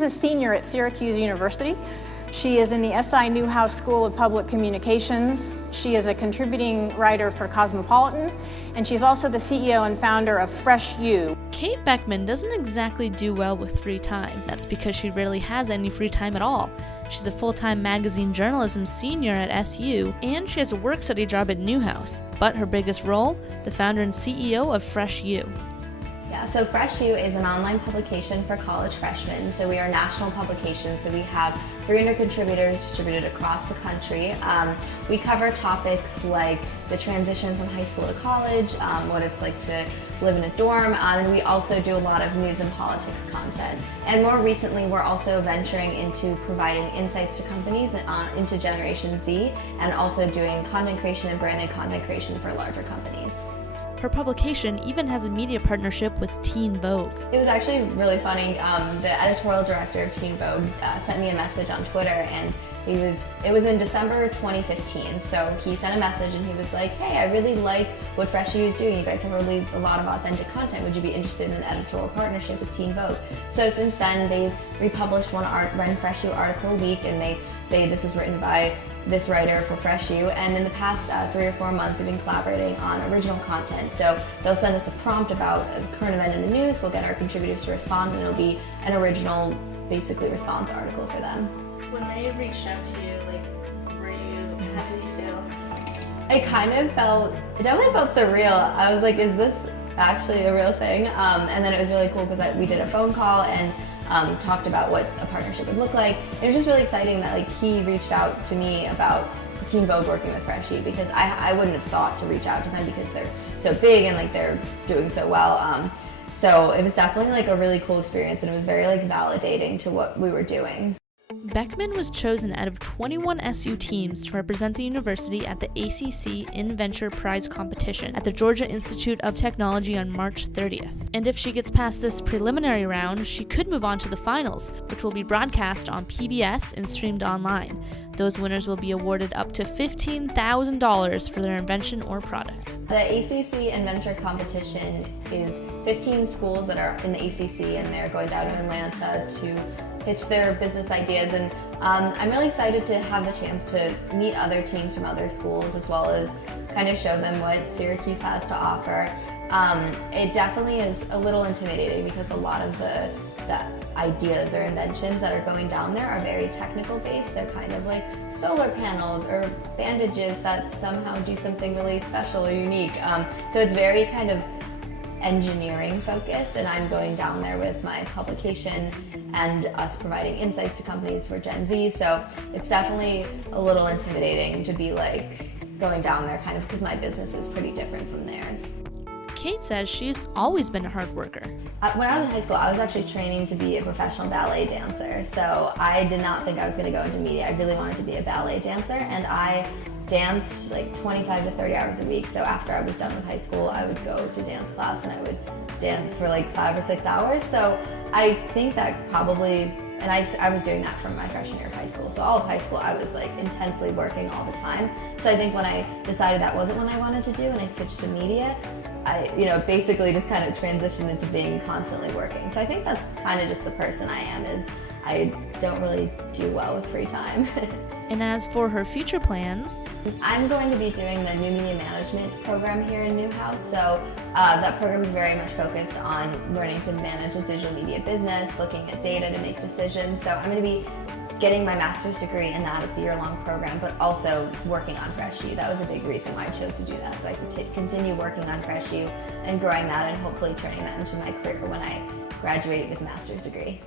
is a senior at Syracuse University. She is in the SI Newhouse School of Public Communications. She is a contributing writer for Cosmopolitan, and she's also the CEO and founder of Fresh U. Kate Beckman doesn't exactly do well with free time. That's because she rarely has any free time at all. She's a full-time magazine journalism senior at SU, and she has a work-study job at Newhouse. But her biggest role, the founder and CEO of Fresh U. Yeah, so Fresh U is an online publication for college freshmen. So we are a national publication, so we have 300 contributors distributed across the country. We cover topics like the transition from high school to college, what it's like to live in a dorm, and we also do a lot of news and politics content. And more recently, we're also venturing into providing insights to companies into Generation Z, and also doing content creation and branded content creation for larger companies. Her publication even has a media partnership with Teen Vogue. It was actually really funny. The editorial director of Teen Vogue sent me a message on Twitter, and it was in December 2015. So he sent a message and he was like, "Hey, I really like what Fresh U is doing. You guys have really a lot of authentic content. Would you be interested in an editorial partnership with Teen Vogue?" So since then, they've republished one Fresh U article a week, and they say this was written by this writer for Fresh U, and in the past 3 or 4 months we've been collaborating on original content. So they'll send us a prompt about a current event in the news, we'll get our contributors to respond, and it'll be an original, basically, response article for them. When they reached out to you, how did you feel? It definitely felt surreal. I was like, is this actually a real thing? And then it was really cool because we did a phone call and talked about what a partnership would look like. It was just really exciting that he reached out to me about Teen Vogue working with Fresh U, because I wouldn't have thought to reach out to them because they're so big and they're doing so well. So it was definitely a really cool experience, and it was very validating to what we were doing. Beckman was chosen out of 21 SU teams to represent the university at the ACC InVenture Prize competition at the Georgia Institute of Technology on March 30th. And if she gets past this preliminary round, she could move on to the finals, which will be broadcast on PBS and streamed online. Those winners will be awarded up to $15,000 for their invention or product. The ACC InVenture competition is 15 schools that are in the ACC, and they're going down to Atlanta to pitch their business ideas, and I'm really excited to have the chance to meet other teams from other schools, as well as kind of show them what Syracuse has to offer. It definitely is a little intimidating because a lot of the ideas or inventions that are going down there are very technical based. They're kind of like solar panels or bandages that somehow do something really special or unique. So it's very kind of engineering focused, and I'm going down there with my publication and us providing insights to companies for Gen Z. So it's definitely a little intimidating to be going down there kind of because my business is pretty different from theirs. Kate says she's always been a hard worker. When I was in high school, I was actually training to be a professional ballet dancer. So I did not think I was going to go into media. I really wanted to be a ballet dancer, and I danced 25 to 30 hours a week. So after I was done with high school, I would go to dance class and I would dance for 5 or 6 hours. So I think that probably, and I was doing that from my freshman year of high school. So all of high school I was intensely working all the time. So I think when I decided that wasn't what I wanted to do and I switched to media, I basically just kind of transitioned into being constantly working. So I think that's kind of just the person I am, is I don't really do well with free time. And as for her future plans, I'm going to be doing the new media management program here in Newhouse. So that program is very much focused on learning to manage a digital media business, looking at data to make decisions. So I'm going to be getting my master's degree in that. It's a year-long program, but also working on Fresh U. That was a big reason why I chose to do that, so I can continue working on Fresh U and growing that, and hopefully turning that into my career when I graduate with a master's degree.